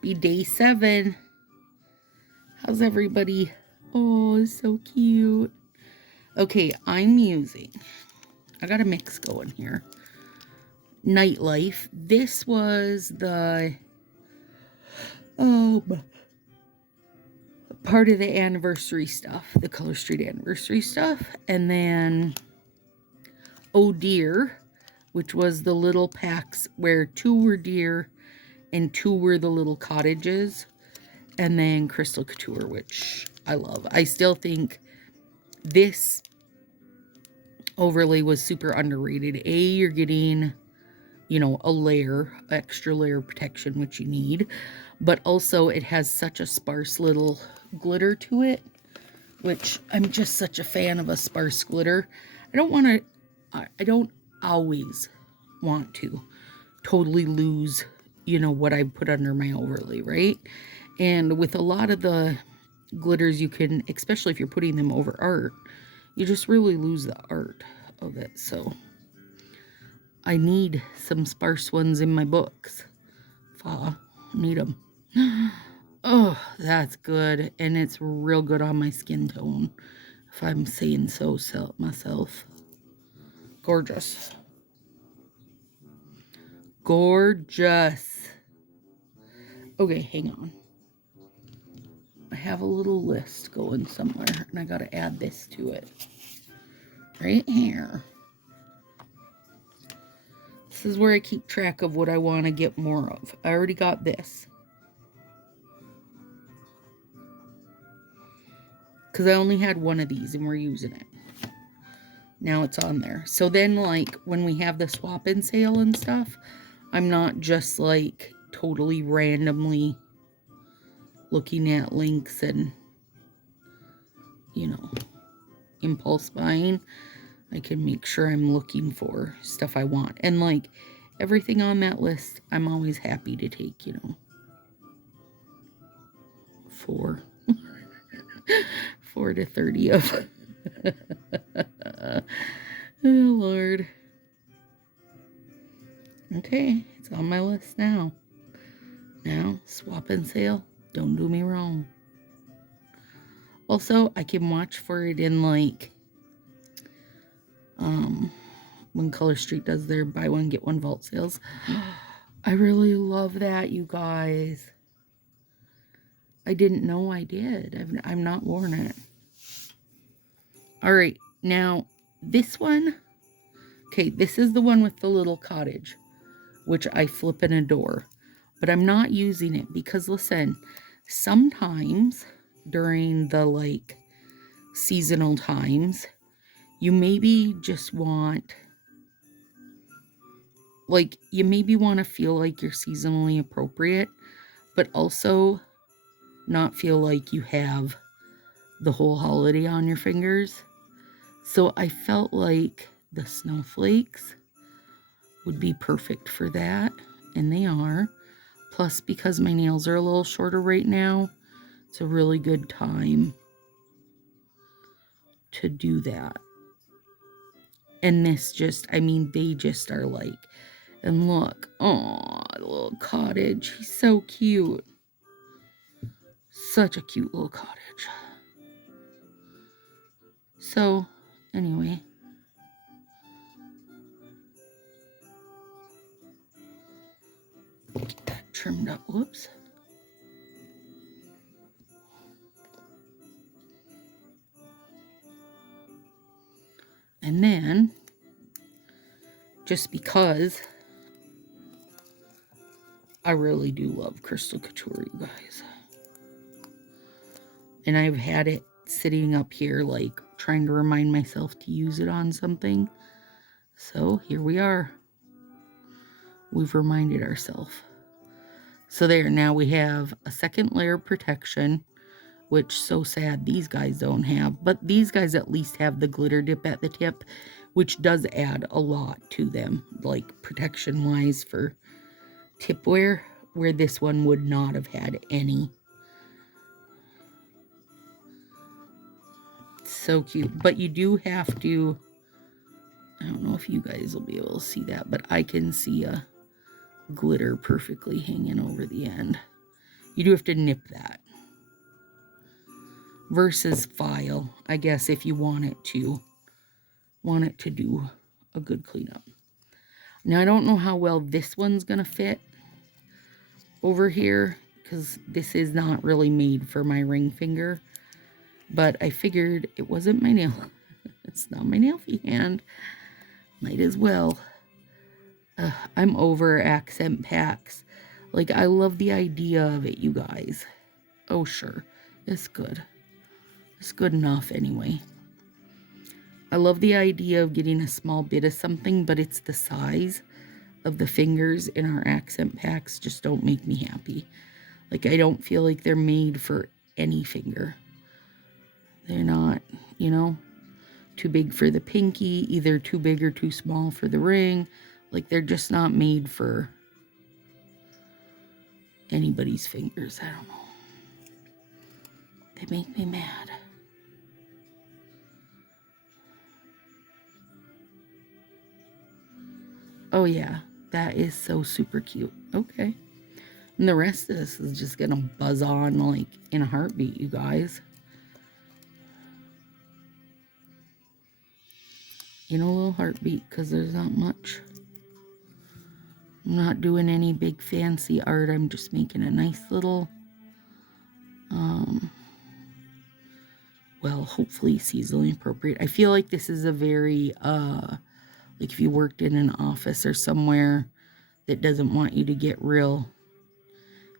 Happy day 7. How's everybody? Oh, so cute. Okay, I'm using, I got a mix going here. Nightlife. This was the part of the anniversary stuff, the Color Street anniversary stuff. And then Oh Dear, which was the little packs where 2 were deer and 2 were the little cottages. And then Crystal Couture, which I love. I still think this overlay was super underrated. You're getting, you know, a layer, extra layer of protection, which you need. But also it has such a sparse little glitter to it, which I'm just such a fan of a sparse glitter. I don't always want to totally lose, you know, what I put under my overlay, right? And with a lot of the glitters, you can, especially if you're putting them over art, you just really lose the art of it. So I need some sparse ones in my books. Need them. Oh, that's good. And it's real good on my skin tone, if I'm saying so myself. Gorgeous. Gorgeous. Okay, hang on. I have a little list going somewhere, and I got to add this to it. Right here. This is where I keep track of what I want to get more of. I already got this. Because I only had one of these, and we're using it. Now it's on there. So then, like, when we have the swap-in sale and stuff, I'm not just, like, totally randomly looking at links and, you know, impulse buying. I can make sure I'm looking for stuff I want. And, like, everything on that list, I'm always happy to take, you know. 4 to 30 of. Oh, Lord. Okay, it's on my list now. Now, swap and sale. Don't do me wrong. Also, I can watch for it in, like, when Color Street does their buy one, get one vault sales. I really love that, you guys. I didn't know I did. I'm not worn it. All right, now this one. Okay, this is the one with the little cottage, which I flip and adore. But I'm not using it because, listen, sometimes during the, like, seasonal times, you maybe just want, like, you maybe want to feel like you're seasonally appropriate, but also not feel like you have the whole holiday on your fingers. So I felt like the snowflakes would be perfect for that, and they are. Plus, because my nails are a little shorter right now, it's a really good time to do that. And this just, I mean, they just are like, and look, oh, the little cottage. He's so cute. Such a cute little cottage. So, anyway. Get that trimmed up. Whoops. And then, just because I really do love Crystal Couture, you guys. And I've had it sitting up here, like, trying to remind myself to use it on something. So, here we are. We've reminded ourselves. So there, now we have a second layer of protection, which, so sad these guys don't have. But these guys at least have the glitter dip at the tip, which does add a lot to them, like protection-wise for tipware, where this one would not have had any. So cute. But you do have to, I don't know if you guys will be able to see that, but I can see a glitter perfectly hanging over the end. You do have to nip that. Versus file, I guess, if you want it to do a good cleanup. Now, I don't know how well this one's going to fit over here, because this is not really made for my ring finger. But I figured it wasn't my nail. It's not my nail-fee hand. Might as well. I'm over accent packs. Like, I love the idea of it, you guys. Oh, sure. It's good. It's good enough anyway. I love the idea of getting a small bit of something, but it's the size of the fingers in our accent packs just don't make me happy. Like, I don't feel like they're made for any finger. They're not, you know, too big for the pinky, either too big or too small for the ring. Like, they're just not made for anybody's fingers. I don't know. They make me mad. Oh, yeah. That is so super cute. Okay. And the rest of this is just going to buzz on like in a heartbeat, you guys. In a little heartbeat, because there's not much. I'm not doing any big fancy art. I'm just making a nice little, well, hopefully seasonally appropriate. I feel like this is a very, like if you worked in an office or somewhere that doesn't want you to get real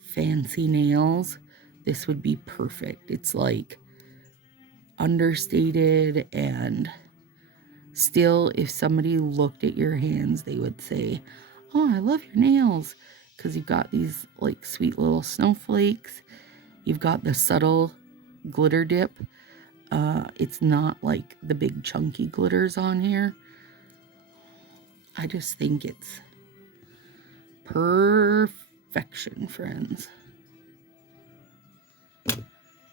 fancy nails, this would be perfect. It's like understated, and still, if somebody looked at your hands, they would say, oh, I love your nails, because you've got these like sweet little snowflakes. You've got the subtle glitter dip. It's not like the big chunky glitters on here. I just think it's perfection, friends.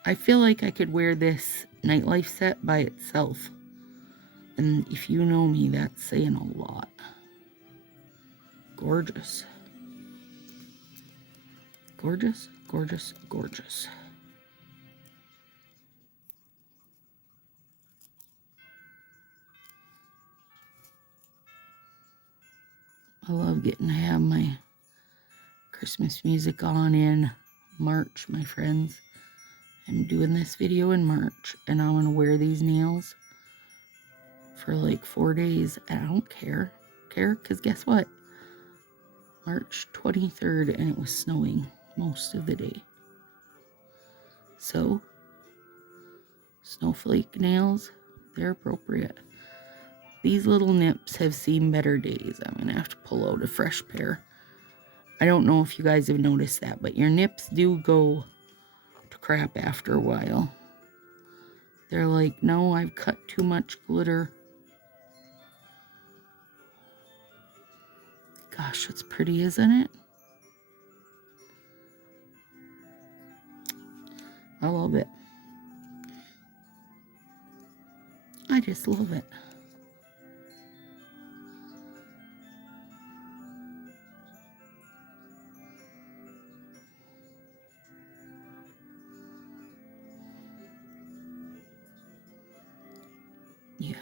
I feel like I could wear this nightlife set by itself. And if you know me, that's saying a lot. Gorgeous. Gorgeous, gorgeous, gorgeous. I love getting to have my Christmas music on in March, my friends. I'm doing this video in March, and I'm going to wear these nails for like 4 days, and I don't care. Because guess what? March 23rd, and it was snowing most of the day. So, snowflake nails, they're appropriate. These little nips have seen better days. I'm going to have to pull out a fresh pair. I don't know if you guys have noticed that, but your nips do go to crap after a while. They're like, no, I've cut too much glitter. Gosh, it's pretty, isn't it? I love it. I just love it. Yeah.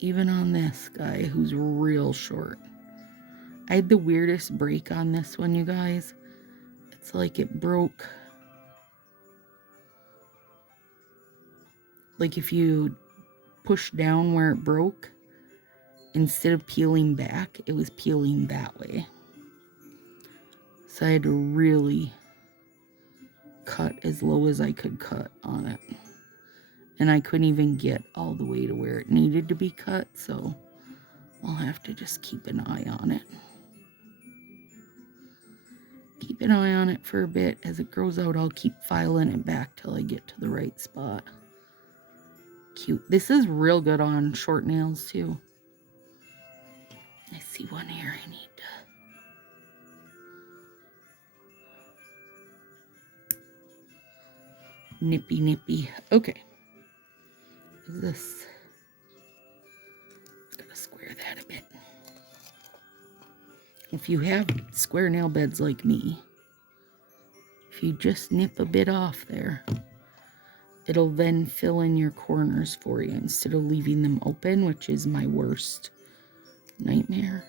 Even on this guy who's real short. I had the weirdest break on this one, you guys. It's like it broke. Like if you push down where it broke, instead of peeling back, it was peeling that way. So I had to really cut as low as I could cut on it. And I couldn't even get all the way to where it needed to be cut, so I'll have to just keep an eye on it. Keep an eye on it for a bit. As it grows out, I'll keep filing it back till I get to the right spot. Cute. This is real good on short nails, too. I see one here I need to... Nippy. Okay. What is this? Gotta square that a bit. If you have square nail beds like me, If you just nip a bit off there, it'll then fill in your corners for you instead of leaving them open, which is my worst nightmare.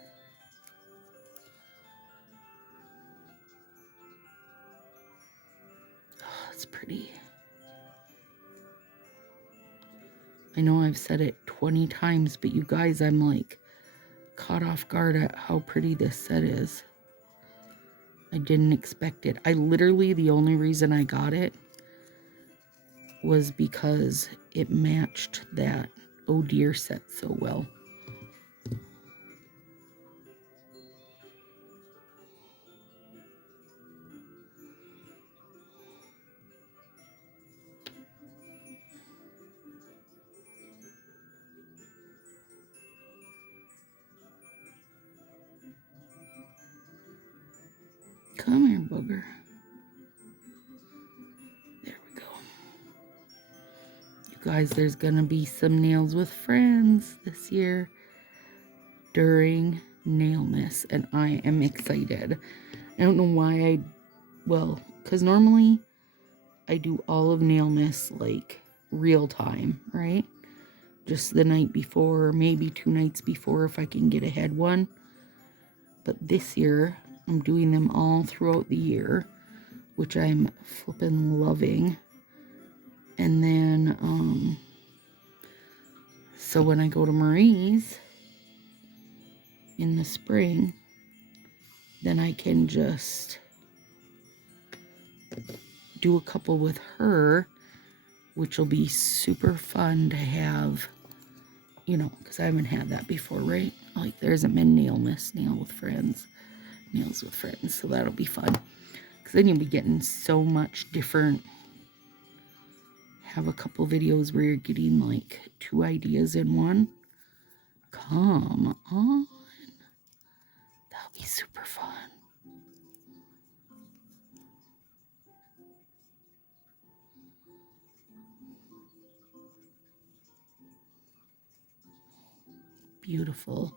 Oh, it's pretty. I know I've said it 20 times, but you guys, I'm like caught off guard at how pretty this set is. I didn't expect it. I literally, the only reason I got it was because it matched that Oh Dear set so well. Come here, booger. There we go. You guys, there's gonna be some nails with friends this year during Nailmas, and I am excited. I don't know why well, because normally I do all of Nailmas like real time, right? Just the night before, maybe 2 nights before if I can get ahead one. But this year, I'm doing them all throughout the year, which I'm flippin' loving. And then, so when I go to Marie's in the spring, then I can just do a couple with her, which will be super fun to have, you know, because I haven't had that before, right? Like, there hasn't been Nailmas, Nails with Friends, so that'll be fun. Because then you'll be getting so much different. Have a couple videos where you're getting like 2 ideas in one. Come on. That'll be super fun. Beautiful.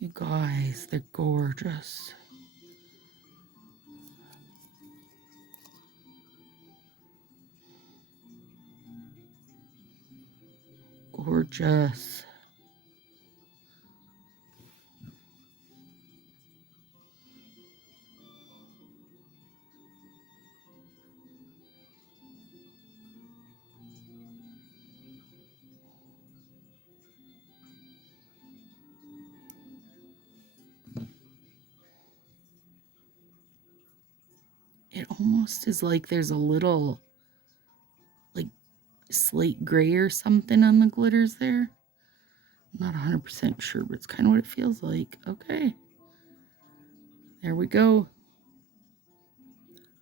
You guys, they're gorgeous. Gorgeous. It almost is like there's a little like slate gray or something on the glitters there. I'm not 100% sure, but it's kind of what it feels like. Okay. There we go.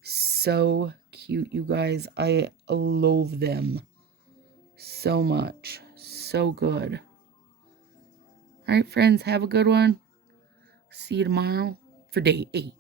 So cute, you guys. I love them so much. So good. All right, friends, have a good one. See you tomorrow for day 8.